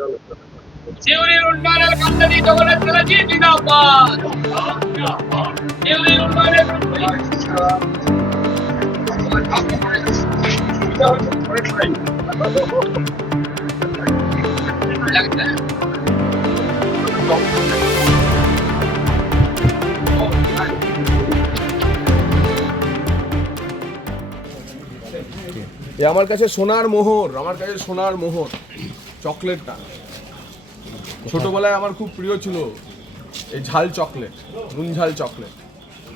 সিউড়ির উন্নয়নের কান্দারি জগন্নাথ চ্যাটার্জি জিন্দাবাদ। সিউড়ির উন্নয়নের আমার কাছে সোনার মোহর, আমার কাছে সোনার মোহর চকলেটটা ছোটবেলায় আমার খুব প্রিয় ছিল। এই ঝাল চকলেট, নুন ঝাল চকলেট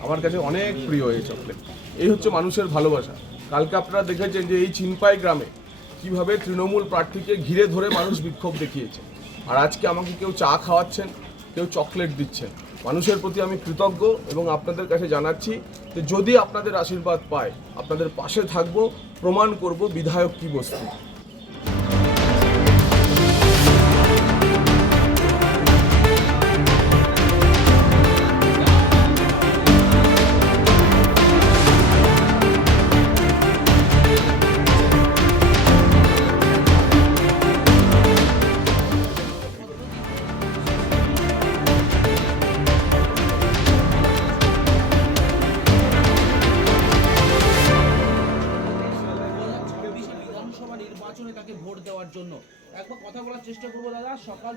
আমার কাছে অনেক প্রিয়। এই চকলেট, এই হচ্ছে মানুষের ভালোবাসা। কালকে আপনারা দেখেছেন যে এই চিনপাই গ্রামে কিভাবে তৃণমূল প্রার্থীকে ঘিরে ধরে মানুষ বিক্ষোভ দেখিয়েছে, আর আজকে আমাকে কেউ চা খাওয়াচ্ছেন, কেউ চকলেট দিচ্ছেন। মানুষের প্রতি আমি কৃতজ্ঞ এবং আপনাদের কাছে জানাচ্ছি যে যদি আপনাদের আশীর্বাদ পাই, আপনাদের পাশে থাকবো, প্রমাণ করব বিধায়ক কি বস্তু। বিধানসভা নির্বাচনে তাকে ভোট দেওয়ার জন্য একবার কথা বলার চেষ্টা করবো দাদা। সকাল